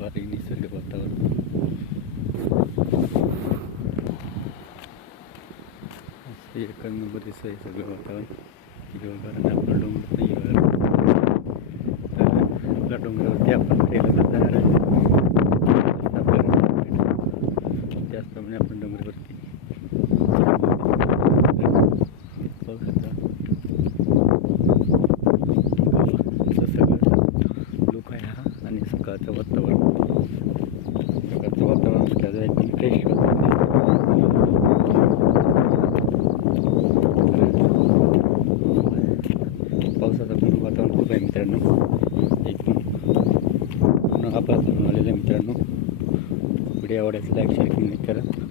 भारी निसर्ग वातावरण. असं एक नंबर दिसतंय सगळं वातावरण. हिरवगार आपण डोंगर नाही तर डोंगरावरती आपण फिरायला जाणार आहे. त्याचप्रमाणे आपण डोंगरावरती लोक आहे हा. आणि सकाळचं वातावरण म्हटलं एकदम फ्रेश पावसाचं पण वातावरण खूप आहे मित्रांनो. एकदम आपला आलेलं आहे मित्रांनो. व्हिडिओ आवडायचं लाईक शेअर करा.